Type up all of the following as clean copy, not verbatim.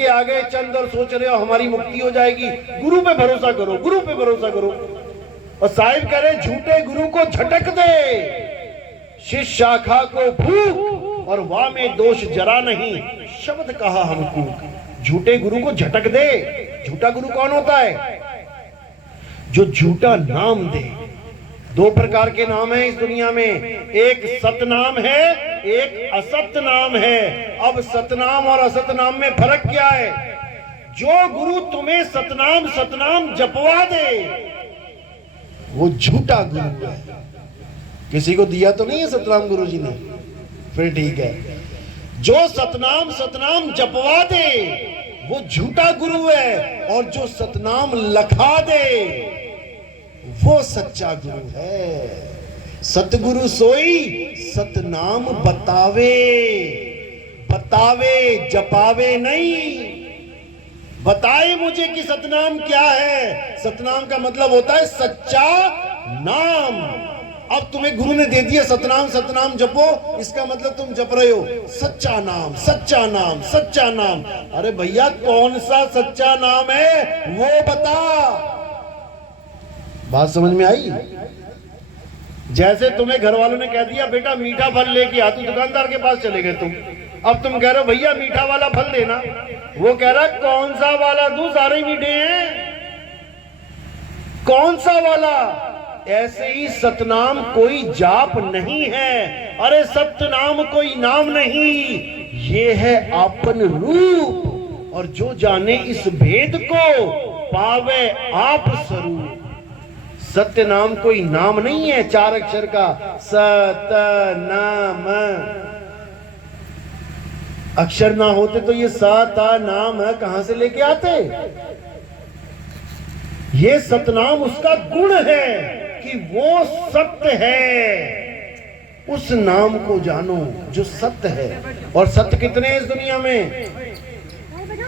के आ गए चंद और सोच रहे हो हमारी मुक्ति हो जाएगी। गुरु पे भरोसा करो, गुरु पे भरोसा करो। और साहिब कह रहे झूठे गुरु को झटक दे, शिष्य शाखा को फूक और वाह में दोष जरा नहीं, शब्द कहा हमको। झूठे गुरु को झटक दे। झूठा गुरु कौन होता है? जो झूठा नाम दे। दो प्रकार के नाम हैं इस दुनिया में, एक सतनाम है, एक असत नाम है। अब सतनाम और असत नाम में फर्क क्या है? जो गुरु तुम्हें सतनाम सतनाम जपवा दे वो झूठा गुरु है। किसी को दिया तो नहीं है सतनाम गुरु जी ने? फिर ठीक है। जो सतनाम सतनाम जपवा दे वो झूठा गुरु है, और जो सतनाम लखा दे वो सच्चा गुरु है। सतगुरु सोई सतनाम बतावे, बतावे जपावे नहीं। बताए मुझे कि सतनाम क्या है। सतनाम का मतलब होता है सच्चा नाम। अब तुम्हें गुरु ने दे दिया सतनाम सतनाम जपो, इसका मतलब तुम जप रहे हो सच्चा नाम सच्चा नाम सच्चा नाम। अरे भैया कौन सा सच्चा नाम है वो बता। बात समझ में आई? जैसे तुम्हें घर वालों ने कह दिया बेटा मीठा फल लेके आ, तो दुकानदार के पास चले गए तुम। अब तुम कह रहे हो भैया मीठा वाला फल देना, वो कह रहा कौन सा वाला दूं, सारे मीठे हैं, कौन सा वाला। ऐसे ही सतनाम कोई जाप नहीं है। अरे सतनाम कोई नाम नहीं, ये है आपन रूप। और जो जाने इस भेद को पावे आप स्वरूप। सत्य नाम कोई नाम नहीं है 4 अक्षर का। सतनाम अक्षर ना होते तो ये सता नाम कहां से लेके आते? ये सतनाम उसका गुण है कि वो सत्य है। उस नाम को जानो जो सत्य है। और सत्य कितने हैं इस दुनिया में?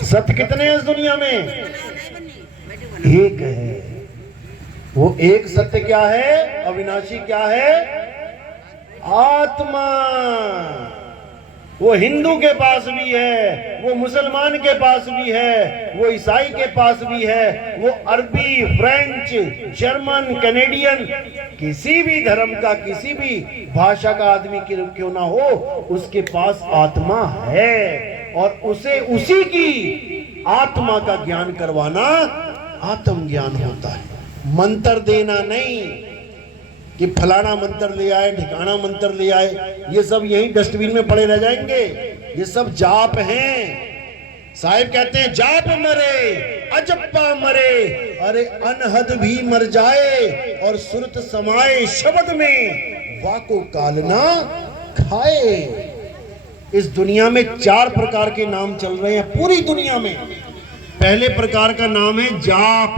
सत्य कितने हैं इस दुनिया में? एक है। वो एक सत्य क्या है? अविनाशी क्या है? आत्मा। वो हिंदू के पास भी है, वो मुसलमान के पास भी है, वो ईसाई के पास भी है, वो अरबी, फ्रेंच, जर्मन, कैनेडियन, किसी भी धर्म का, किसी भी भाषा का आदमी क्यों ना हो, उसके पास आत्मा है। और उसे उसी की आत्मा का ज्ञान करवाना आत्म ज्ञान होता है। मंत्र देना नहीं कि फलाना मंत्र ले आए, ठिकाना मंत्र ले आए, ये सब यही डस्टबिन में पड़े रह जाएंगे। ये सब जाप हैं। साहिब कहते हैं जाप मरे अजप्पा मरे, अरे अनहद भी मर जाए और सुरत समाए शब्द में, वाको कालना खाए। इस दुनिया में 4 प्रकार के नाम चल रहे हैं पूरी दुनिया में। पहले प्रकार का नाम है जाप,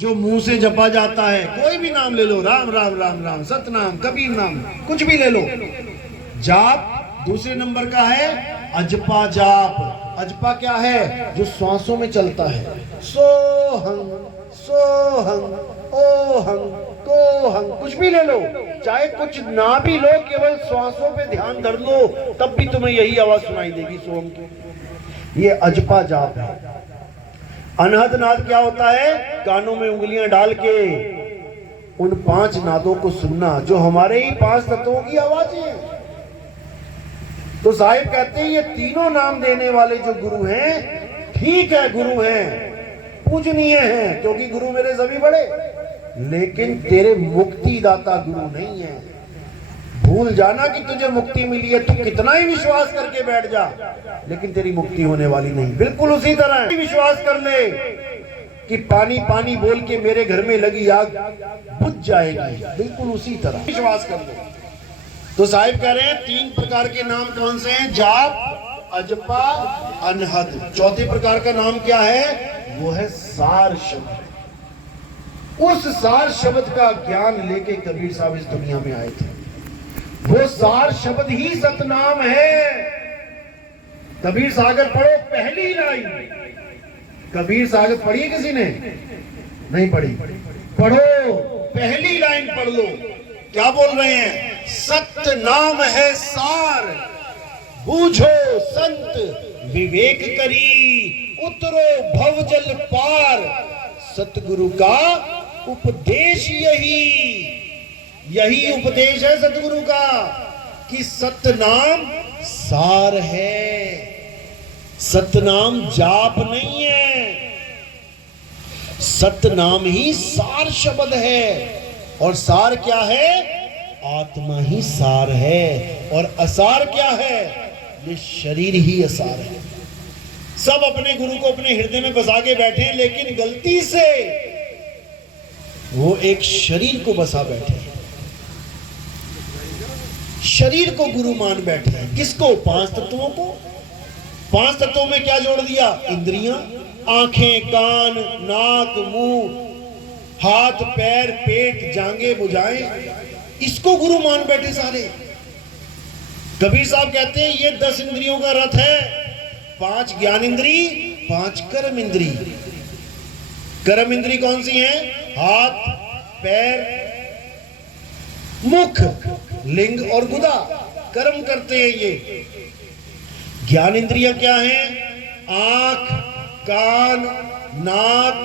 जो मुंह से जपा जाता है। कोई भी नाम ले लो, राम राम राम राम, सतनाम, कबीर नाम, कुछ भी ले लो, जाप। दूसरे नंबर का है अजपा जाप। अजपा क्या है? जो श्वासों में चलता है। सोहं सोहं ओहं कोहं, कुछ भी ले लो, चाहे कुछ ना भी लो, केवल श्वासों पे ध्यान धर लो, तब भी तुम्हें यही आवाज सुनाई देगी सोहं की। ये अजपा जाप है। अनहद नाद क्या होता है? कानों में उंगलियां डाल के उन 5 नादों को सुनना, जो हमारे ही 5 तत्वों की आवाजें हैं। तो साहिब कहते हैं ये तीनों नाम देने वाले जो गुरु हैं, ठीक है गुरु हैं, पूजनीय हैं, क्योंकि गुरु मेरे सभी बड़े, लेकिन तेरे मुक्ति दाता गुरु नहीं है। भूल जाना कि तुझे मुक्ति मिली है, तू कितना ही विश्वास करके बैठ जा, लेकिन तेरी मुक्ति होने वाली नहीं। बिल्कुल उसी तरह विश्वास कर ले कि पानी पानी बोल के मेरे घर में लगी आग बुझ जाएगी, बिल्कुल उसी तरह विश्वास कर ले। तो साहिब कह रहे हैं 3 प्रकार के नाम कौन से हैं? जाप, अजपा, अनहद। चौथे प्रकार का नाम क्या है? वो है सार शब्द। उस सार शब्द का ज्ञान लेके कबीर साहब इस दुनिया में आए थे। वो सार शब्द ही सतनाम है। कबीर सागर पढ़ो, पहली लाइन। कबीर सागर पढ़ी किसी ने? नहीं पढ़ी। पढ़ो, पहली लाइन पढ़ लो। क्या बोल रहे हैं? सत्य नाम है सार, बूझो संत विवेक करी, उतरो भवजल पार। सतगुरु का उपदेश यही उपदेश है सतगुरु का कि सतनाम सार है, सतनाम जाप नहीं है, सतनाम ही सार शब्द है। और सार क्या है? आत्मा ही सार है। और असार क्या है? ये शरीर ही असार है। सब अपने गुरु को अपने हृदय में बसा के बैठे हैं, लेकिन गलती से वो एक शरीर को बसा बैठे हैं, शरीर को गुरु मान बैठे हैं। किसको? 5 तत्वों को। 5 तत्वों में क्या जोड़ दिया? इंद्रियां, आंखें, कान, नाक, मुंह, हाथ, पैर, पेट, जांघें, भुजाएं, इसको गुरु मान बैठे सारे। कबीर साहब कहते हैं ये 10 इंद्रियों का रथ है। 5 ज्ञान इंद्री, 5 कर्म इंद्री। कर्म इंद्री कौन सी है? हाथ, पैर, मुख, लिंग और गुदा कर्म करते हैं ये। ज्ञान इंद्रियां क्या हैं? आंख, कान, नाक,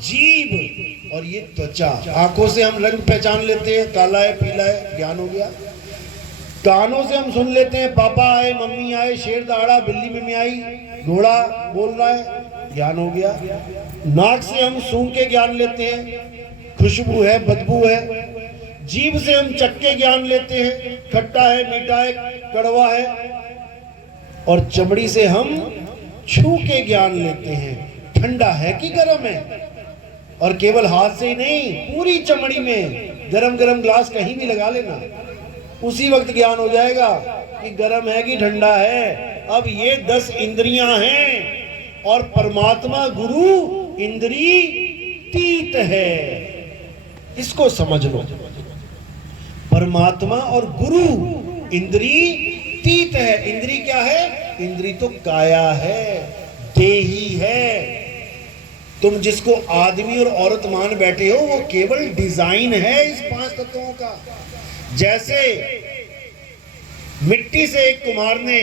जीभ और ये त्वचा। आंखों से हम रंग पहचान लेते हैं, काला है, पीला है, ज्ञान हो गया। कानों से हम सुन लेते हैं, पापा आए, मम्मी आए, शेर दहाड़ा, बिल्ली मिमियाई, घोड़ा बोल रहा है, ज्ञान हो गया। नाक से हम सूंघ के ज्ञान लेते हैं, खुशबू है, बदबू है। जीभ से हम चख के ज्ञान लेते हैं, खट्टा है, मीठा है, कड़वा है। और चमड़ी से हम छू के ज्ञान लेते हैं, ठंडा है कि गर्म है। और केवल हाथ से ही नहीं, पूरी चमड़ी में गरम गरम ग्लास कहीं भी लगा लेना, उसी वक्त ज्ञान हो जाएगा कि गर्म है कि ठंडा है। अब ये 10 इंद्रियां हैं और परमात्मा गुरु इंद्रियतीत है। इसको समझ लो, परमात्मा और गुरु इंद्रियतीत है। इंद्री क्या है? इंद्री तो काया है, देही है। तुम जिसको आदमी और औरत मान बैठे हो वो केवल डिजाइन है इस 5 तत्वों का। जैसे मिट्टी से एक कुम्हार ने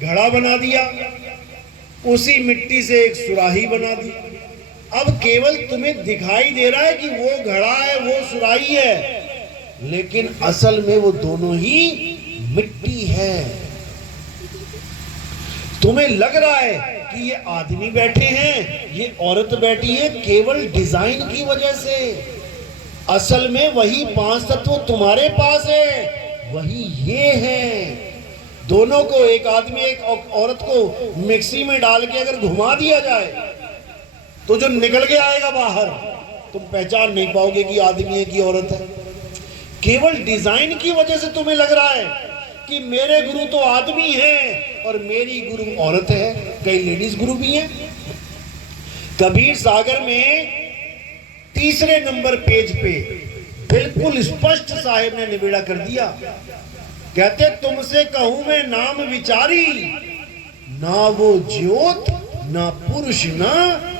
घड़ा बना दिया, उसी मिट्टी से एक सुराही बना दी। अब केवल तुम्हें दिखाई दे रहा है कि वो घड़ा है, वो सुराही है, लेकिन असल में वो दोनों ही मिट्टी है। तुम्हें लग रहा है कि ये आदमी बैठे हैं, ये औरत बैठी है, केवल डिजाइन की वजह से। असल में वही 5 तत्व तुम्हारे पास है, वही ये हैं। दोनों को, एक आदमी एक औरत को मिक्सी में डाल के अगर घुमा दिया जाए तो जो निकल के आएगा बाहर, तुम पहचान नहीं पाओगे कि आदमी है कि औरत है। केवल डिजाइन की वजह से तुम्हें लग रहा है कि मेरे गुरु तो आदमी हैं और मेरी गुरु औरत है। कई लेडीज गुरु भी हैं। कबीर सागर में 3 नंबर पेज पे बिल्कुल स्पष्ट साहिब ने निबेड़ा कर दिया। कहते तुमसे कहूं मैं नाम विचारी, ना वो ज्योत, ना पुरुष, ना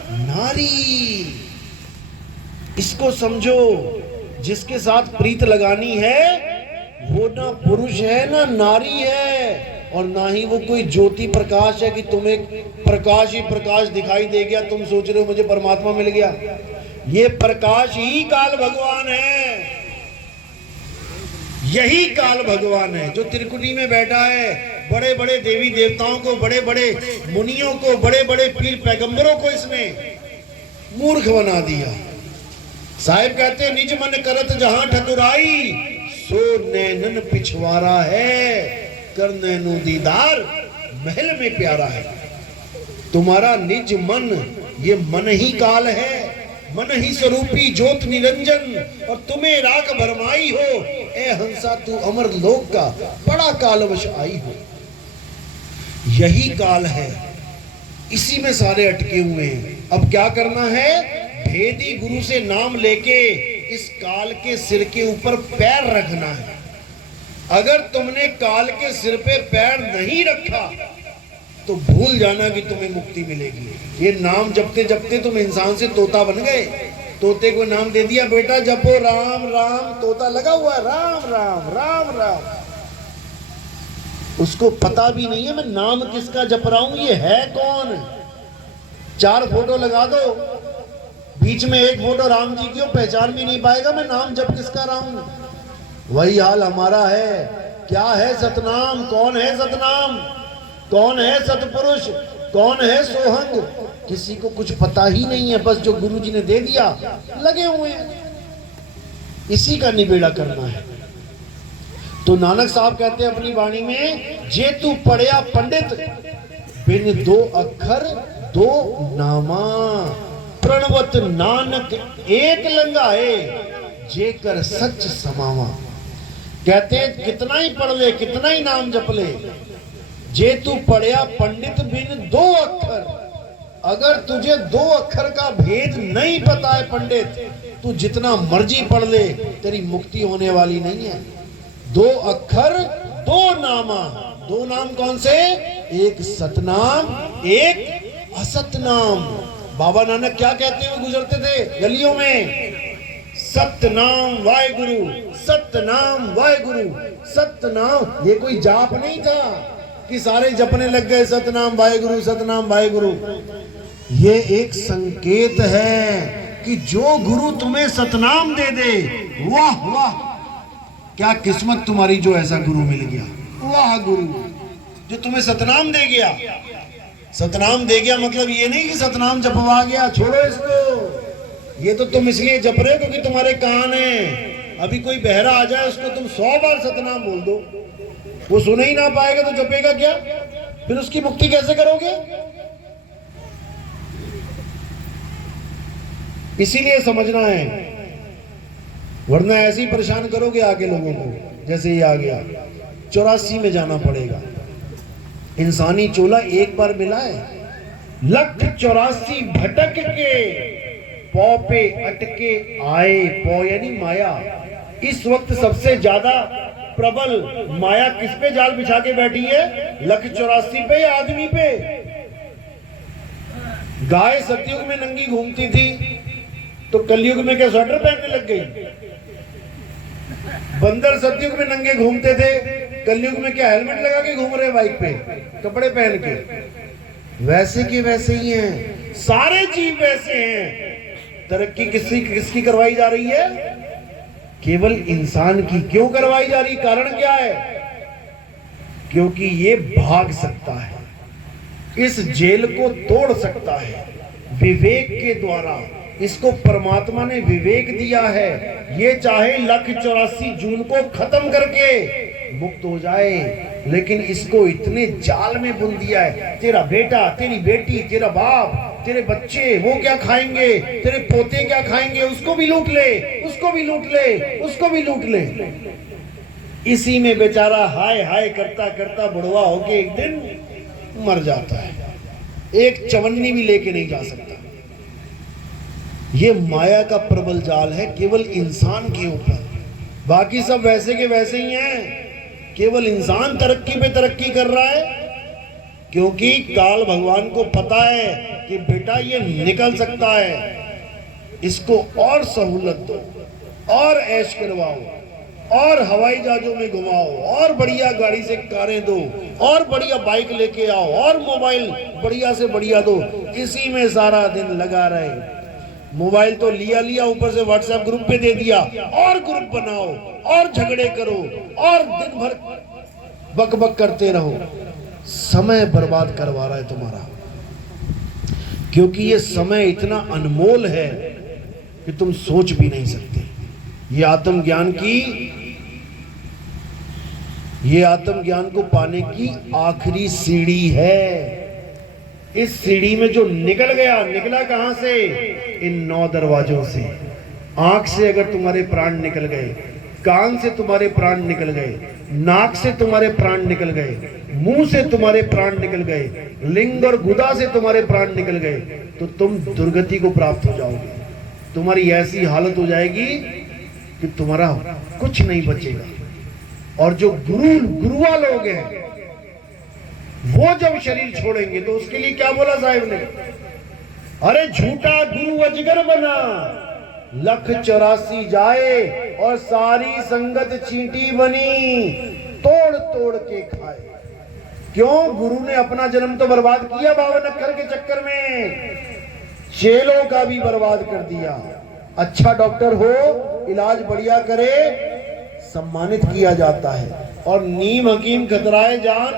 नारी। इसको समझो, जिसके साथ प्रीत लगानी है वो ना पुरुष है ना नारी है, और ना ही वो कोई ज्योति प्रकाश है कि तुम्हें प्रकाश ही प्रकाश दिखाई दे गया, तुम सोच रहे हो मुझे परमात्मा मिल गया। ये प्रकाश ही काल भगवान है, यही काल भगवान है जो त्रिकुटी में बैठा है। बड़े बड़े देवी देवताओं को, बड़े बड़े मुनियों को, बड़े बड़े पीर पैगंबरों को इसने मूर्ख बना दिया। साहिब कहते निज मन करत जहां ठकुराई, सो नैनन पिछवारा है, कर नैनो दीदार महल में प्यारा है। तुम्हारा निज मन, ये मन ही काल है, मन ही स्वरूपी ज्योत निरंजन, और तुम्हें राख भरमाई हो, ए हंसा तू अमर लोक का बड़ा कालवश आई हो। यही काल है, इसी में सारे अटके हुए हैं। अब क्या करना है? भेदी गुरु से नाम लेके इस काल के सिर के ऊपर पैर रखना है। अगर तुमने काल के सिर पे पैर नहीं रखा तो भूल जाना कि तुम्हें मुक्ति मिलेगी। ये नाम जपते जपते तुम इंसान से तोता बन गए। तोते को नाम दे दिया, बेटा जपो राम राम, तोता लगा हुआ राम राम राम राम। उसको पता भी नहीं है मैं नाम किसका जप रहा हूं, ये है कौन। 4 फोटो लगा दो, बीच में एक फोटो राम जी की हो, पहचान भी नहीं पाएगा मैं नाम जप किसका रहा हूं। वही हाल हमारा है। क्या है सतनाम, कौन है सतनाम, कौन है सतपुरुष, कौन है सोहंग, किसी को कुछ पता ही नहीं है। बस जो गुरु जी ने दे दिया लगे हुए हैं, इसी का निबेड़ा करना है। तो नानक साहब कहते हैं अपनी वाणी में, जे तू पढ़िया पंडित बिन 2 अक्षर 2 नामा, प्रणवत नानक एक लंगाए जे कर सच समावा। कहते हैं कितना ही पढ़ ले, कितना ही नाम जप ले, जे तू पढ़िया पंडित बिन 2 अक्षर, अगर तुझे 2 अक्षर का भेद नहीं पता है पंडित, तू जितना मर्जी पढ़ ले तेरी मुक्ति होने वाली नहीं है। 2 अक्षर 2 नामा, 2 नाम कौन से, एक सतनाम एक असतनाम। बाबा नानक क्या कहते हुए गुजरते थे गलियों में, सतनाम वाहेगुरु, सतनाम वाहेगुरु, सतनाम। ये कोई जाप नहीं था कि सारे जपने लग गए सतनाम वाहेगुरु, सतनाम वाहेगुरु। ये एक संकेत है कि जो गुरु तुम्हें सतनाम दे दे, वाह वाह क्या किस्मत तुम्हारी जो ऐसा गुरु मिल गया। वाह गुरु जो तुम्हें सतनाम दे गया। सतनाम दे गया मतलब ये नहीं कि सतनाम जपवा गया, छोड़ो इसको। ये तो तुम इसलिए जप रहे हो क्योंकि तुम्हारे कान है। अभी कोई बहरा आ जाए उसको तुम 100 बार सतनाम बोल दो, वो सुन ही ना पाएगा तो जपेगा क्या, फिर उसकी मुक्ति कैसे करोगे। इसीलिए समझना है, वरना ऐसे ही परेशान करोगे आगे लोगों को। जैसे ही आ गया 84 में जाना पड़ेगा। इंसानी चोला एक बार मिला है, 184 भटक के पौ पे अटके आए। पौ यानी माया। इस वक्त सबसे ज्यादा प्रबल माया किस पे जाल बिछा के बैठी है, 184 पे या आदमी पे। गाय सतयुग में नंगी घूमती थी तो कलयुग में क्या स्वेटर पहनने लग गई। बंदर सतयुग में नंगे घूमते थे, कलयुग में क्या हेलमेट लगा के घूम रहे बाइक पे, कपड़े पहन के। वैसे के वैसे ही हैं, सारे जीव वैसे हैं। तरक्की किसकी करवाई जा रही है, केवल इंसान की। क्यों करवाई जा रही, कारण क्या है, क्योंकि ये भाग सकता है, इस जेल को तोड़ सकता है विवेक के द्वारा। इसको परमात्मा ने विवेक दिया है। ये चाहे 184 जून को खत्म करके मुक्त हो जाए, लेकिन इसको इतने जाल में बुन दिया है। तेरा बेटा, तेरी बेटी, तेरा बाप, तेरे बच्चे वो क्या खाएंगे, तेरे पोते क्या खाएंगे, उसको भी लूट ले, उसको भी लूट ले, उसको भी लूट ले। इसी में बेचारा हाय हाय करता करता बुढ़वा होके एक दिन मर जाता है। एक चवन्नी भी लेके नहीं जा सकता। ये माया का प्रबल जाल है केवल इंसान के ऊपर। बाकी सब वैसे के वैसे ही हैं, केवल इंसान तरक्की पे तरक्की कर रहा है। क्योंकि काल भगवान को पता है कि बेटा ये निकल सकता है, इसको और सहूलत दो, और ऐश करवाओ, और हवाई जहाजों में घुमाओ, और बढ़िया गाड़ी से कारें दो, और बढ़िया बाइक लेके आओ, और मोबाइल बढ़िया से बढ़िया दो। इसी में सारा दिन लगा रहे। मोबाइल तो लिया ऊपर से व्हाट्सएप ग्रुप पे दे दिया, और ग्रुप बनाओ, और झगड़े करो, और दिन भर बक बक करते रहो। समय बर्बाद करवा रहा है तुम्हारा, क्योंकि ये समय इतना अनमोल है कि तुम सोच भी नहीं सकते। ये आत्मज्ञान को पाने की आखिरी सीढ़ी है। इस सीढ़ी में जो निकला कहां से, इन 9 दरवाजों से। आंख से अगर तुम्हारे प्राण निकल गए, कान से तुम्हारे प्राण निकल गए, नाक से तुम्हारे प्राण निकल गए, मुंह से तुम्हारे प्राण निकल गए, लिंग और गुदा से तुम्हारे प्राण निकल गए, तो तुम दुर्गति को प्राप्त हो जाओगे। तुम्हारी ऐसी हालत हो जाएगी कि तुम्हारा कुछ नहीं बचेगा। और जो गुरुआ लोग हैं वो जब शरीर छोड़ेंगे तो उसके लिए क्या बोला साहिब ने, अरे झूठा गुरु अजगर बना, 184 जाए और सारी संगत चींटी बनी, तोड़ तोड़ के खाए। क्यों? गुरु ने अपना जन्म तो बर्बाद किया 52 अक्षर के चक्कर में, चेलों का भी बर्बाद कर दिया। अच्छा डॉक्टर हो, इलाज बढ़िया करे, सम्मानित किया जाता है। और नीम हकीम खतराए जान,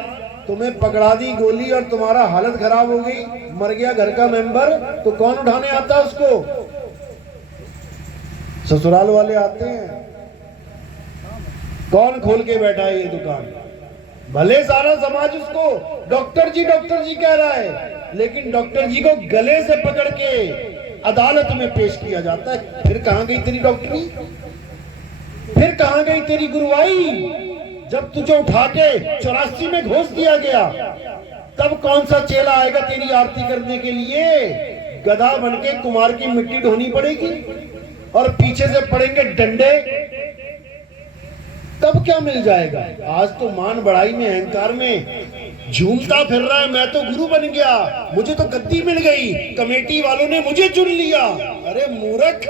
तुम्हें पकड़ा दी गोली और तुम्हारा हालत खराब हो गई, मर गया घर का मेंबर, तो कौन उठाने आता है उसको? ससुराल वाले आते हैं। कौन खोल के बैठा है ये दुकान? भले सारा समाज उसको डॉक्टर जी कह रहा है, लेकिन डॉक्टर जी को गले से पकड़ के अदालत में पेश किया जाता है। फिर कहां गई तेरी डॉक्टरी? फिर कहां गई तेरी गुरुवाई? जब तुझे उठा के 84 में घोष दिया गया, तब कौन सा चेला आएगा तेरी आरती करने के लिए? गधा बनके कुमार की मिट्टी ढोनी पड़ेगी और पीछे से पड़ेंगे डंडे, तब क्या मिल जाएगा? आज तो मान बढ़ाई में, अहंकार में झूमता फिर रहा है, मैं तो गुरु बन गया, मुझे तो गद्दी मिल गई, कमेटी वालों ने मुझे चुन लिया। अरे मूर्ख,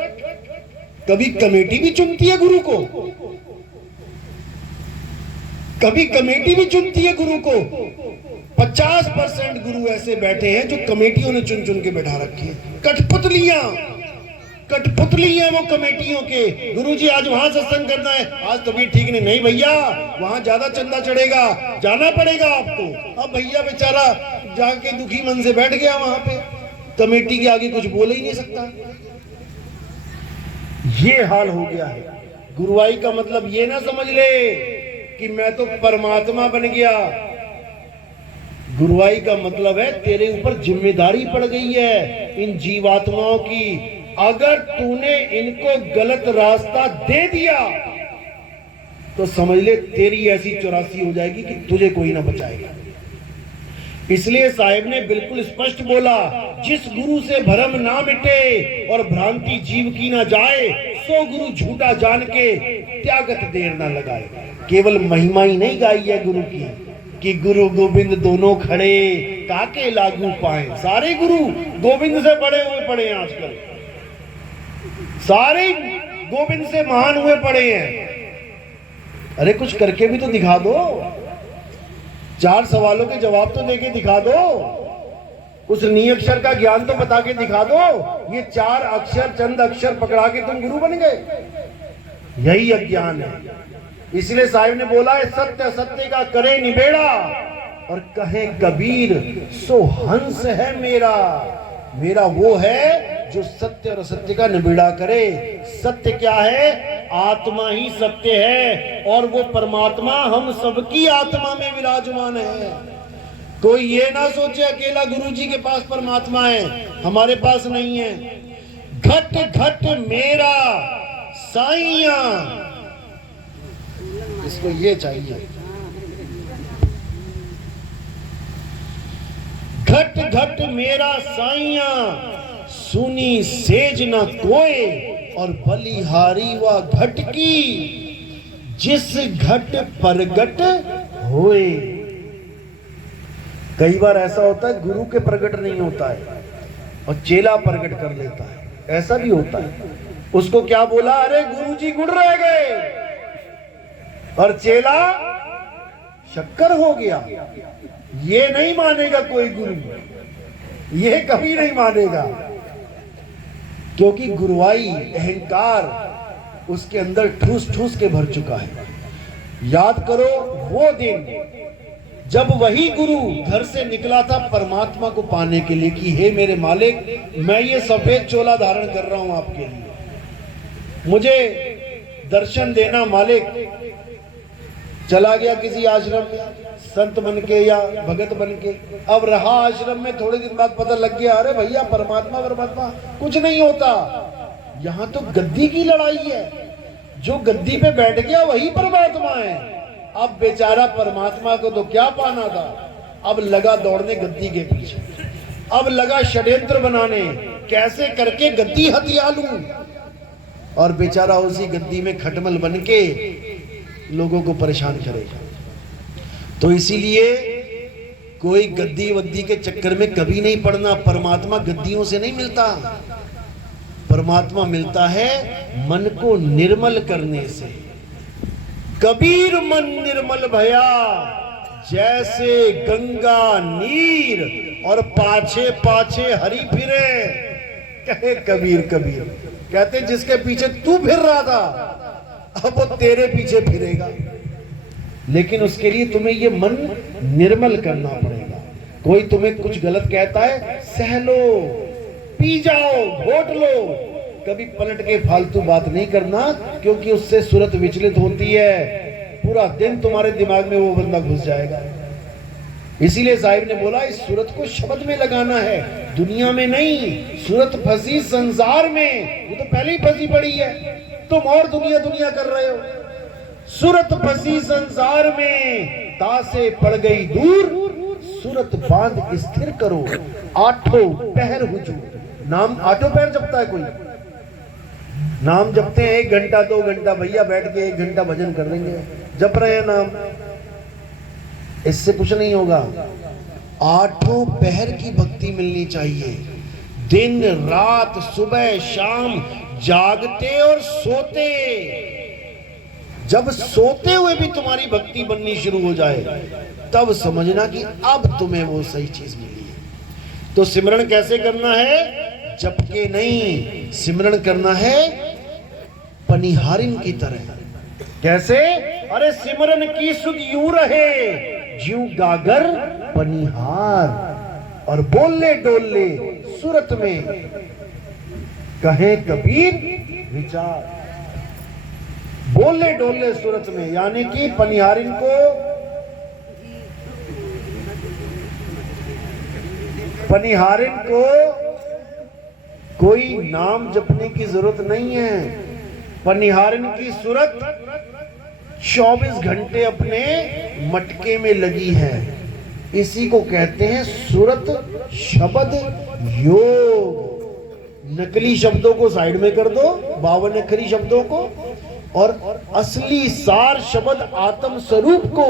कभी कमेटी भी चुनती है गुरु को? कभी कमेटी भी चुनती है गुरु को? 50% गुरु ऐसे बैठे हैं जो कमेटियों ने चुन चुन के बैठा रखे हैं। कठपुतली है वो कमेटियों के। गुरुजी आज वहां सत्संग करना है, आज तबीयत ठीक नहीं भैया, वहां ज्यादा चंदा चढ़ेगा, जाना पड़ेगा आपको। अब भैया बेचारा जाके दुखी मन से बैठ गया वहां पे, कमेटी के आगे कुछ बोल ही नहीं सकता। ये हाल हो गया है। गुरुवाई का मतलब ये ना समझ ले कि मैं तो परमात्मा बन गया। गुरुवाई का मतलब है तेरे ऊपर जिम्मेदारी पड़ गई है इन जीवात्माओं की। अगर तूने इनको गलत रास्ता दे दिया तो समझ ले तेरी ऐसी 84 हो जाएगी कि तुझे कोई ना बचाएगा। इसलिए साहिब ने बिल्कुल स्पष्ट बोला, जिस गुरु से भरम ना मिटे और भ्रांति जीव की ना जाए, सो गुरु झूठा जान के त्यागत देर ना लगाए। केवल महिमा ही नहीं गाई है गुरु की कि गुरु गोविंद दोनों खड़े काके लागू पाए। सारे गुरु गोविंद से बड़े हुए पड़े हैं आजकल, सारे गोविंद से महान हुए पड़े हैं। अरे कुछ करके भी तो दिखा दो, 4 सवालों के जवाब तो देके दिखा दो, उस नी अक्षर का ज्ञान तो बता के दिखा दो। ये 4 अक्षर, चंद अक्षर पकड़ा के तुम गुरु बन गए, यही अज्ञान है। इसलिए साहिब ने बोला है, सत्य सत्य का करे निबेड़ा और कहे कबीर सो हंस है मेरा। मेरा वो है जो सत्य और असत्य का निबेड़ा करे। सत्य क्या है? आत्मा ही सत्य है और वो परमात्मा हम सबकी आत्मा में विराजमान है। कोई ये ना सोचे अकेला गुरु जी के पास परमात्मा है, हमारे पास नहीं है। घट घट मेरा साईया, इसको ये चाहिए। घट घट मेरा साईया, सुनी सेज न कोय और बलिहारी व घट की, जिस घट प्रगट होए। कई बार ऐसा होता है गुरु के प्रगट नहीं होता है और चेला प्रगट कर लेता है, ऐसा भी होता है। उसको क्या बोला? अरे गुरु जी गुड़ रह गए, और चेला शक्कर हो गया। ये नहीं मानेगा कोई गुरु, ये कभी नहीं मानेगा, क्योंकि गुरुवाई अहंकार उसके अंदर ठूस ठूस के भर चुका है। याद करो वो दिन जब वही गुरु घर से निकला था परमात्मा को पाने के लिए कि हे मेरे मालिक, मैं ये सफेद चोला धारण कर रहा हूं आपके लिए, मुझे दर्शन देना मालिक। चला गया किसी आश्रम में संत बन के या भगत बन के, अब रहा आश्रम में, थोड़े दिन बाद पता लग गया अरे भैया परमात्मा परमात्मा कुछ नहीं होता, यहां तो गद्दी की लड़ाई है, जो गद्दी पे बैठ गया वही परमात्मा है। अब बेचारा परमात्मा को तो क्या पाना था, अब लगा दौड़ने गद्दी के पीछे, अब लगा षड्यंत्र बनाने, कैसे करके गद्दी हथिया लूं, और बेचारा उसी गद्दी में खटमल बन के लोगों को परेशान करेगा। तो इसीलिए कोई गद्दी वद्दी के चक्कर में कभी नहीं पड़ना। परमात्मा गद्दियों से नहीं मिलता, परमात्मा मिलता है मन को निर्मल करने से। कबीर मन निर्मल भया, जैसे गंगा नीर और पाछे पाछे हरी फिरे। कहे कबीर कबीर कहते जिसके पीछे तू फिर रहा था अब वो तेरे पीछे फिरेगा, लेकिन उसके लिए तुम्हें ये मन निर्मल करना पड़ेगा। कोई तुम्हें कुछ गलत कहता है, सह लो, पी जाओ, घोट लो, कभी पलट के फालतू बात नहीं करना, क्योंकि उससे सूरत विचलित होती है। पूरा दिन तुम्हारे दिमाग में वो बंदा घुस जाएगा। इसीलिए साहिब ने बोला इस सूरत को शब्द में लगाना है, दुनिया में नहीं। सूरत फंसी संसार में, वो तो पहले ही फंसी पड़ी है, तुम और दुनिया दुनिया कर रहे हो। सूरत फंसी संसार में, तासे पड़ गई दूर, सूरत बांध स्थिर करो, आठों पहर हुजूर। नाम आठों पहर जपता है कोई? नाम जपते हैं 1 घंटा 2 घंटा, भैया बैठ के 1 घंटा भजन कर लेंगे, जप रहे हैं नाम, इससे कुछ नहीं होगा। आठों पहर की भक्ति मिलनी चाहिए, दिन रात सुबह शाम, जागते और सोते। जब सोते हुए भी तुम्हारी भक्ति बननी शुरू हो जाए तब समझना कि अब तुम्हें वो सही चीज मिली है। तो सिमरन कैसे करना है? जप के नहीं, सिमरन करना है पनिहारिन की तरह। कैसे? अरे सिमरन की सुध यूं रहे ज्यों गागर पनिहार, और बोले डोले सूरत में, कहे कबीर विचार। बोले डोले सूरत में यानी कि पनिहारिन को, पनिहारिन को कोई नाम जपने की जरूरत नहीं है। पनिहारिन की सूरत 24 घंटे अपने मटके में लगी है। इसी को कहते हैं सूरत शब्द योग। नकली शब्दों को साइड में कर दो, 52 अक्षरी शब्दों को, और असली सार शब्द आत्म स्वरूप को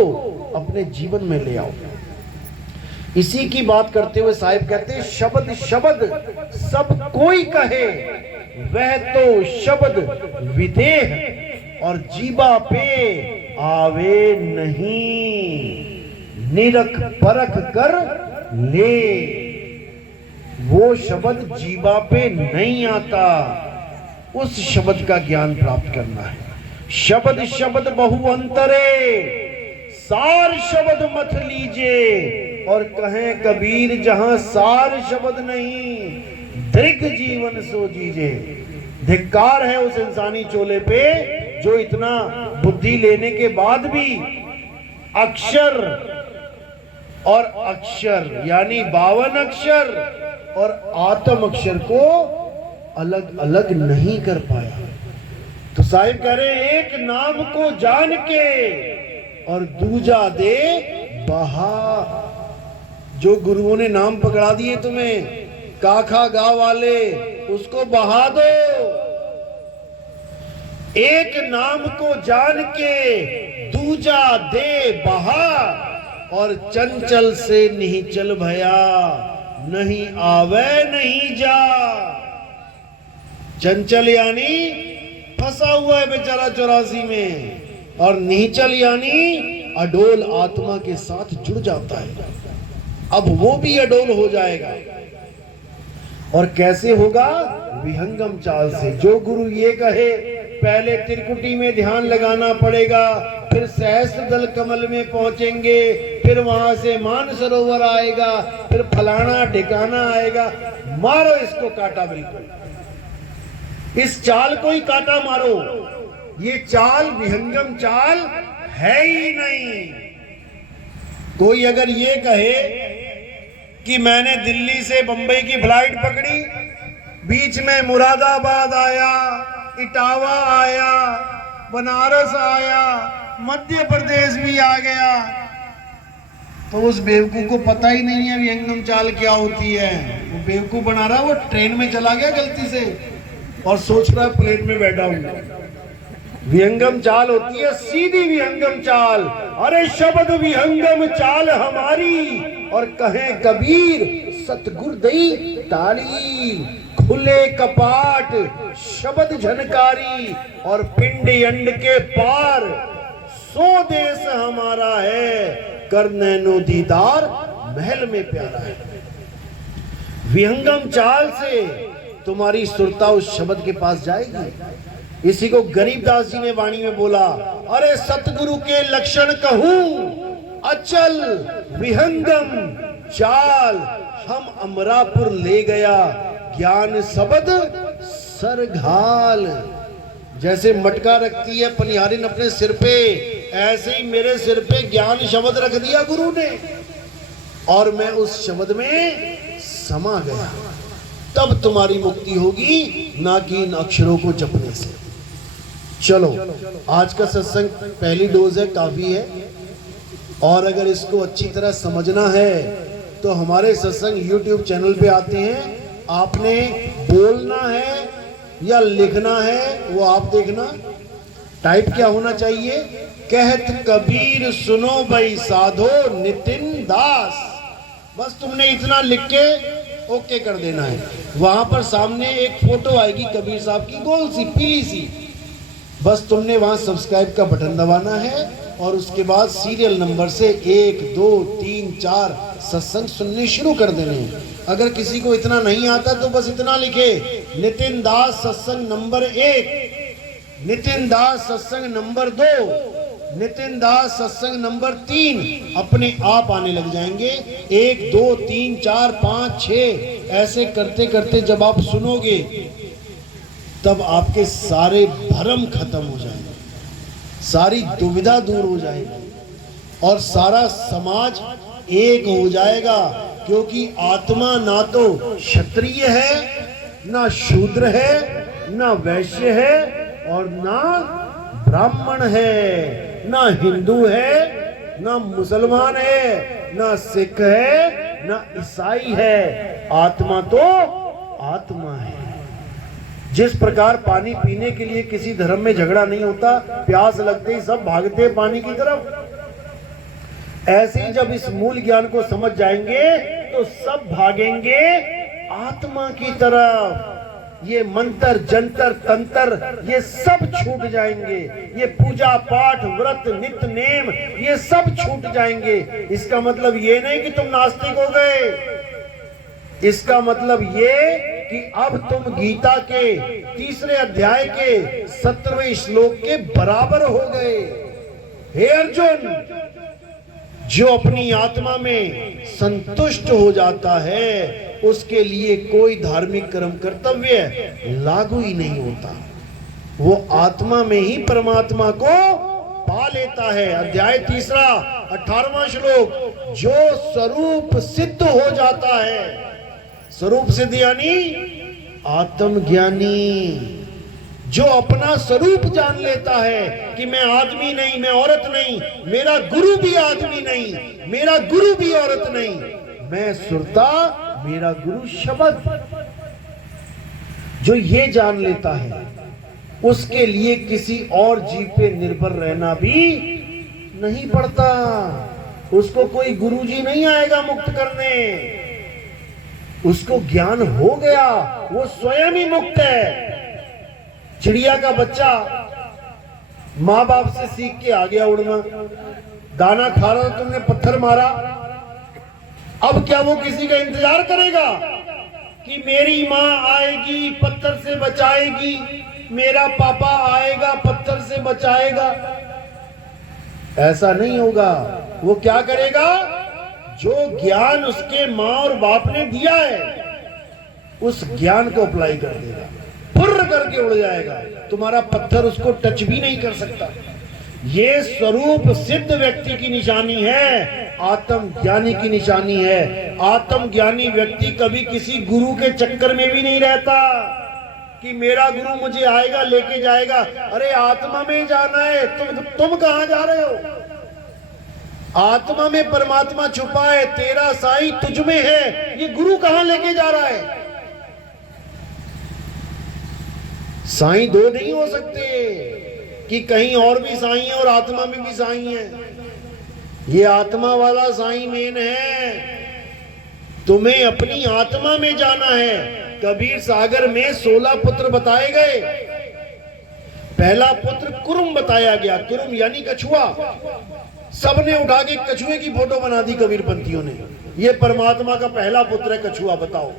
अपने जीवन में ले आओ। इसी की बात करते हुए साहिब कहते हैं शब्द शब्द सब कोई कहे, वह तो शब्द विदेह और जीबा पे आवे नहीं, निरख परख कर ले। वो शब्द जीबा पे नहीं आता, उस शब्द का ज्ञान प्राप्त करना है। शब्द शब्द बहु अंतरे, सार शब्द मत लीजिए, और कहें कबीर जहां सार शब्द नहीं, दृग जीवन सो जीजे। धिक्कार है उस इंसानी चोले पे जो इतना बुद्धि लेने के बाद भी अक्षर और अक्षर यानी 52 अक्षर और आत्म अक्षर को अलग अलग नहीं कर पाया। तो साहिब कह रहे एक नाम को जान के और दूजा दे बहा। जो गुरुओं ने नाम पकड़ा दिए तुम्हें, काखा गांव वाले, उसको बहा दो। एक नाम को जान के दूजा दे बहा, और चंचल से नहीं चल भया, नहीं आवे नहीं जा। चंचल यानी फंसा हुआ है बेचारा 84 में, और नीचल यानी अडोल आत्मा के साथ जुड़ जाता है। अब वो भी अडोल हो जाएगा। और कैसे होगा? विहंगम चाल से। जो गुरु ये कहे पहले त्रिकुटी में ध्यान लगाना पड़ेगा, फिर सहस्त्र दल कमल में पहुंचेंगे, फिर वहां से मानसरोवर आएगा, फिर फलाना ठिकाना आएगा, मारो इसको काटा। बिल्कुल इस चाल को ही काटा मारो। ये चाल विहंगम चाल है ही नहीं। कोई अगर ये कहे कि मैंने दिल्ली से बंबई की फ्लाइट पकड़ी, बीच में मुरादाबाद आया, इटावा आया, बनारस आया, मध्य प्रदेश भी आ गया, तो उस बेवकूफ को पता ही नहीं है विहंगम चाल क्या होती है। वो बेवकूफ बना रहा, वो ट्रेन में चला गया गलती से और सोच रहा प्लेन में बैठा हूं। विहंगम चाल होती है सीधी विहंगम चाल। अरे शब्द विहंगम चाल हमारी, और कहें कबीर सतगुर दई ताली। खुले कपाट शब्द झनकारी, और पिंड अंड के पार सो देश हमारा है। कर नैनो दीदार महल में प्यारा है। विहंगम चाल से तुम्हारी सुरता उस शब्द के पास जाएगी। इसी को गरीबदास जी ने वाणी में बोला, अरे सतगुरु के लक्षण कहूं अचल विहंगम चाल, हम अमरापुर ले गया ज्ञान शब्द सरघाल। जैसे मटका रखती है पनिहारिन अपने सिर पे, ऐसे ही मेरे सिर पे ज्ञान शब्द रख दिया गुरु ने, और मैं उस शब्द में समा गया। तब तुम्हारी मुक्ति होगी, ना कि इन अक्षरों को जपने से। चलो, आज का सत्संग पहली डोज है, काफी है। और अगर इसको अच्छी तरह समझना है तो हमारे सत्संग YouTube चैनल पे आते हैं। आपने बोलना है या लिखना है वो आप देखना। टाइप क्या होना चाहिए? कहत कबीर सुनो भाई साधो नितिन दास। बस तुमने इतना लिख के ओके कर देना है। वहां पर सामने एक फोटो आएगी कबीर साहब की, गोल सी पीली सी। बस तुमने वहां सब्सक्राइब का बटन दबाना है और उसके बाद सीरियल नंबर से 1 2 3 4 सत्संग सुनने शुरू कर देने हैं। अगर किसी को इतना नहीं आता तो बस इतना लिखे, नितिन दास सत्संग नंबर 1, नितिन दास सत्संग नंबर 2, नितिन दास सत्संग नंबर 3। अपने आप आने लग जाएंगे। 1 2 3 4 5 6 ऐसे करते करते जब आप सुनोगे तब आपके सारे भ्रम खत्म हो जाएंगे, सारी दुविधा दूर हो जाएगी और सारा समाज एक हो जाएगा। क्योंकि आत्मा ना तो क्षत्रिय है, ना शूद्र है, ना वैश्य है और ना ब्राह्मण है, ना हिंदू है, ना मुसलमान है, ना सिख है, ना ईसाई है। आत्मा तो आत्मा है। जिस प्रकार पानी पीने के लिए किसी धर्म में झगड़ा नहीं होता, प्यास लगते ही सब भागते हैं पानी की तरफ, ऐसे ही जब इस मूल ज्ञान को समझ जाएंगे तो सब भागेंगे आत्मा की तरफ। ये मंत्र जंतर तंत्र ये सब छूट जाएंगे, ये पूजा पाठ व्रत नित्य नेम ये सब छूट जाएंगे। इसका मतलब ये नहीं कि तुम नास्तिक हो गए, इसका मतलब ये कि अब तुम गीता के 3रे अध्याय के 17वें श्लोक के बराबर हो गए। हे अर्जुन, जो अपनी आत्मा में संतुष्ट हो जाता है उसके लिए कोई धार्मिक कर्म कर्तव्य लागू ही नहीं होता। वो आत्मा में ही परमात्मा को पा लेता है। अध्याय 3 18वां श्लोक, जो स्वरूप सिद्ध हो जाता है। स्वरूप सिद्ध यानी आत्मज्ञानी, जो अपना स्वरूप जान लेता है कि मैं आदमी नहीं, मैं औरत नहीं, मेरा गुरु भी आदमी नहीं, मेरा गुरु भी औरत नहीं, मैं सुरता, मेरा गुरु शब्द। जो ये जान लेता है उसके लिए किसी और जीव पे निर्भर रहना भी नहीं पड़ता। उसको कोई गुरुजी नहीं आएगा मुक्त करने, उसको ज्ञान हो गया, वो स्वयं ही मुक्त है। चिड़िया का बच्चा माँ बाप से सीख के आ गया उड़ना, दाना खा रहा था, तुमने पत्थर मारा, अब क्या वो किसी का इंतजार करेगा कि मेरी माँ आएगी पत्थर से बचाएगी, मेरा पापा आएगा पत्थर से बचाएगा? ऐसा नहीं होगा। वो क्या करेगा? जो ज्ञान उसके माँ और बाप ने दिया है उस ज्ञान को अप्लाई कर देगा, फुर्र करके उड़ जाएगा, तुम्हारा पत्थर उसको टच भी नहीं कर सकता। ये स्वरूप सिद्ध व्यक्ति की निशानी है, आत्म ज्ञानी की निशानी है। आत्म ज्ञानी व्यक्ति कभी किसी गुरु के चक्कर में भी नहीं रहता कि मेरा गुरु मुझे आएगा लेके जाएगा। अरे आत्मा में जाना है, तुम कहां जा रहे हो? आत्मा में परमात्मा छुपा है, तेरा साईं तुझ में है, ये गुरु कहां लेके जा रहा है? साईं दो नहीं हो सकते कि कहीं और भी साईं है और आत्मा में भी साईं है। ये आत्मा वाला साईं मेन है। तुम्हें अपनी आत्मा में जाना है। कबीर सागर में 16 पुत्र बताए गए। पहला पुत्र कुरुम बताया गया, कुरुम यानी कछुआ। सबने उठा के कछुए की फोटो बना दी कबीरपंथियों ने। ये परमात्मा का पहला पुत्र है कछुआ, बताओ।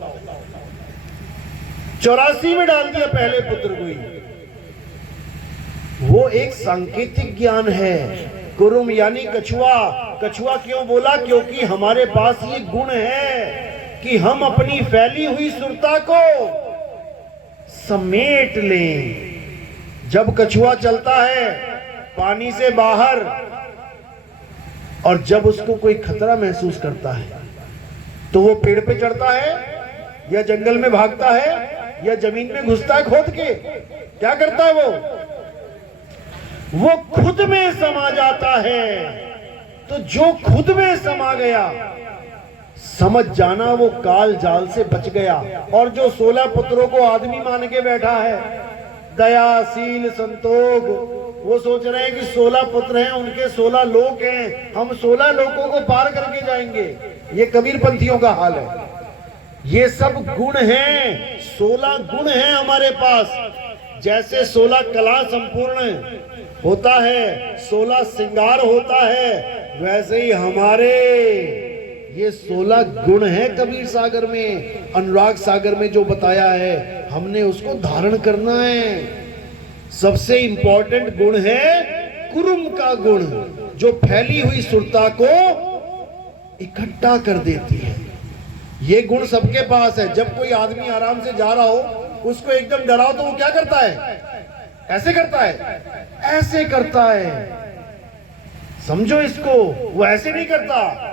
84 में डाल दिया पहले पुत्र को ही। वो एक सांकेतिक ज्ञान है। कुरुम यानी कछुआ। कछुआ क्यों बोला? क्योंकि हमारे पास ये गुण है कि हम अपनी फैली हुई सुरता को समेट लें। जब कछुआ चलता है पानी से बाहर और जब उसको कोई खतरा महसूस करता है तो वो पेड़ पे चढ़ता है या जंगल में भागता है या जमीन में घुसता है खोद के? क्या करता है वो खुद में समा जाता है। तो जो खुद में समा गया, समझ जाना वो काल जाल से बच गया। और जो 16 पुत्रों को आदमी मान के बैठा है, दयाशील संतोष, वो सोच रहे हैं कि 16 पुत्र हैं, उनके 16 लोक हैं, हम 16 लोकों को पार करके जाएंगे। ये कबीरपंथियों का हाल है। ये सब गुण हैं, 16 गुण हैं हमारे पास। जैसे 16 कला संपूर्ण होता है, 16 श्रृंगार होता है, वैसे ही हमारे ये 16 गुण है कबीर सागर में, अनुराग सागर में जो बताया है, हमने उसको धारण करना है। सबसे इंपॉर्टेंट गुण है कुरुम का गुण, जो फैली हुई सुरता को इकट्ठा कर देती है। ये गुण सबके पास है। जब कोई आदमी आराम से जा रहा हो, उसको एकदम डराओ तो वो क्या करता है? ऐसे करता है, ऐसे करता है। समझो इसको, वो ऐसे नहीं करता।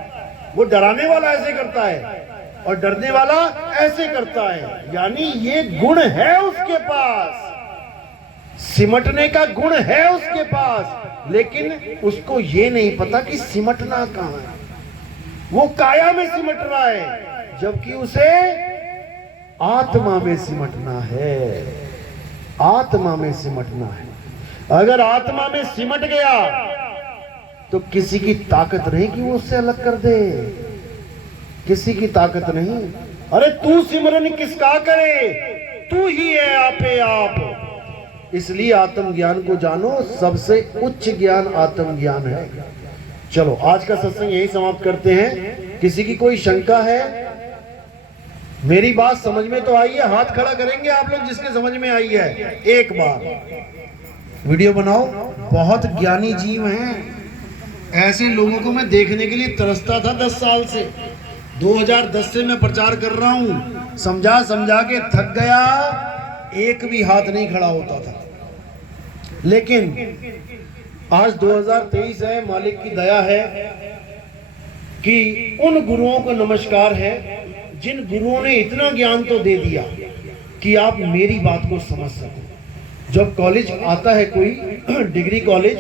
वो डराने वाला ऐसे करता है और डरने वाला ऐसे करता है। यानी ये गुण है उसके पास, सिमटने का गुण है उसके पास, लेकिन उसको ये नहीं पता कि सिमटना कहां है। वो काया में सिमट रहा है, जबकि उसे आत्मा में सिमटना है। आत्मा में सिमटना है। अगर आत्मा में सिमट गया तो किसी की ताकत नहीं कि वो उससे अलग कर दे। किसी की ताकत नहीं। अरे तू सिमरन किसका करे, तू ही है आपे आप। इसलिए आत्मज्ञान को जानो, सबसे उच्च ज्ञान आत्मज्ञान है। चलो आज का सत्संग यही समाप्त करते हैं। किसी की कोई शंका है? मेरी बात समझ में तो आई है? हाथ खड़ा करेंगे आप लोग जिसके समझ में आई है। एक बार वीडियो बनाओ। बहुत ज्ञानी जीव हैं। ऐसे लोगों को मैं देखने के लिए तरसता था 10 साल से। 2010 से मैं प्रचार कर रहा हूं। समझा समझा के थक गया, एक भी हाथ नहीं खड़ा होता था। लेकिन आज 2023 है, मालिक की दया है कि उन गुरुओं को नमस्कार है जिन गुरुओं ने इतना ज्ञान तो दे दिया कि आप मेरी बात को समझ सको। जब कॉलेज आता है कोई डिग्री कॉलेज,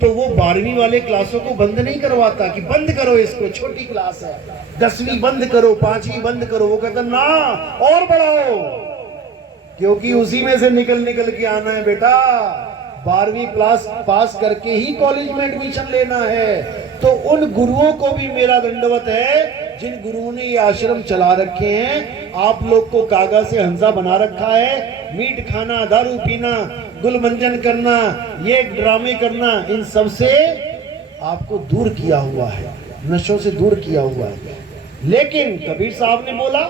तो वो 12वीं वाले क्लासों को बंद नहीं करवाता कि बंद करो इसको, छोटी क्लास है, 10वीं बंद करो, 5वीं बंद करो। वो कहता ना, और बढ़ाओ, क्योंकि उसी में से निकल निकल के आना है बेटा। 12वीं क्लास पास करके ही कॉलेज में एडमिशन लेना है। तो उन गुरुओं को भी मेरा दंडवत है जिन गुरुओं ने ये आश्रम चला रखे हैं। आप लोग को कागज से हंसा बना रखा है। मीट खाना, दारू पीना, गुलमंजन करना, ये ड्रामे करना, इन सब से आपको दूर किया हुआ है, नशों से दूर किया हुआ है। लेकिन कबीर साहब ने बोला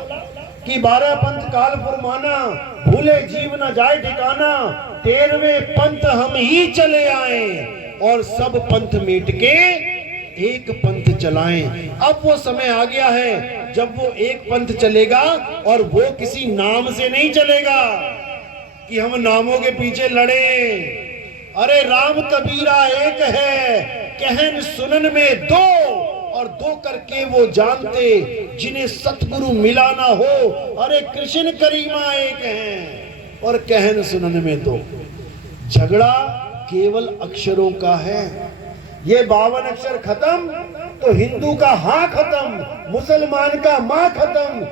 कि 12 पंथ काल फरमाना, भूले जीव न जाए ठिकाना, 13वें पंथ हम ही चले आए और सब पंथ मिट के एक पंथ चलाएं। अब वो समय आ गया है जब वो एक पंथ चलेगा और वो किसी नाम से नहीं चलेगा कि हम नामों के पीछे लड़े। अरे राम कबीरा एक है, कहन सुनन में दो, और दो करके वो जानते जिन्हें सतगुरु मिला ना हो। अरे कृष्ण करीमा एक हैं और कहन सुनन में दो। झगड़ा केवल अक्षरों का है। ये 52 अक्षर खत्म तो हिंदू का हाँ खत्म, मुसलमान का माँ खत्म,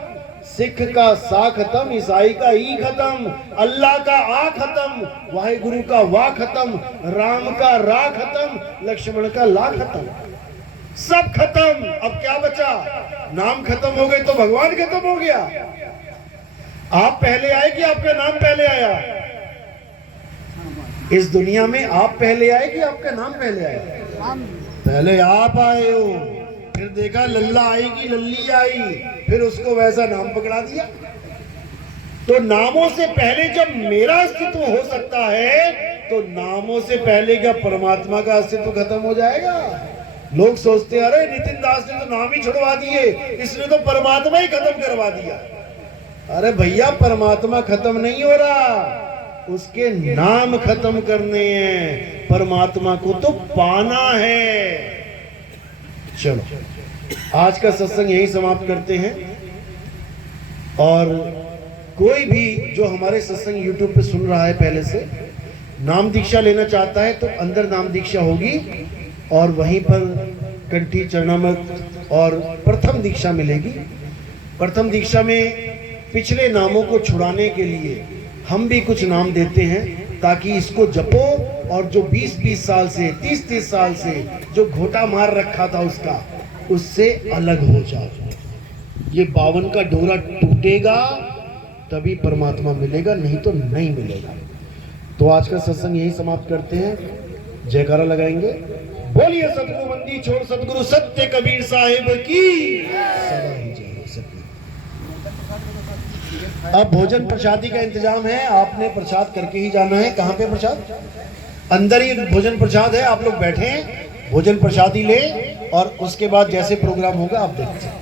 सिख का सा खत्म, ईसाई का ई खत्म, अल्लाह का आ खत्म, वाहिगुरु का वाह खत्म, राम का रा खत्म, लक्ष्मण का ला खत्म, सब खत्म। अब क्या बचा? नाम खत्म हो गए तो भगवान खत्म हो गया। आप पहले आए कि आपका नाम पहले आया? इस दुनिया में आप पहले आए कि आपका नाम पहले आया? पहले आप आए हो, फिर देखा लल्ला आएगी लल्ली आई, फिर उसको वैसा नाम पकड़ा दिया। तो नामों से पहले जब मेरा अस्तित्व हो सकता है, तो नामों से पहले क्या परमात्मा का अस्तित्व खत्म हो जाएगा? लोग सोचते हैं अरे नितिन दास ने तो नाम ही छुड़वा दिए, इसने तो परमात्मा ही खत्म करवा दिया। अरे भैया, परमात्मा खत्म नहीं हो रहा, उसके नाम खत्म करने हैं, परमात्मा को तो पाना है। चलो, आज का सत्संग यही समाप्त करते हैं। और कोई भी जो हमारे सत्संग YouTube पे सुन रहा है, पहले से नाम दीक्षा लेना चाहता है, तो अंदर नाम दीक्षा होगी और वहीं पर कंठी चरणामृत और प्रथम दीक्षा मिलेगी। प्रथम दीक्षा में पिछले नामों को छुड़ाने के लिए हम भी कुछ नाम देते हैं, ताकि इसको जपो और जो 20-20 साल से 30-30 साल से जो घोटा मार रखा था उसका, उससे अलग हो जाओ। ये 52 का डोरा टूटेगा तभी परमात्मा मिलेगा, नहीं तो नहीं मिलेगा। तो आज का सत्संग यही समाप्त करते हैं। जयकारा लगाएंगे। बोलिए सतगुरु बंदी छोड़ सतगुरु सत्य कबीर साहिब की सदा ही जय हो सके। अब भोजन प्रसादी का इंतजाम है, आपने प्रसाद करके ही जाना है। कहाँ पे प्रसाद? अंदर ही भोजन प्रसाद है, आप लोग बैठे हैं, भोजन प्रसादी ले और उसके बाद जैसे प्रोग्राम होगा आप देखते हैं।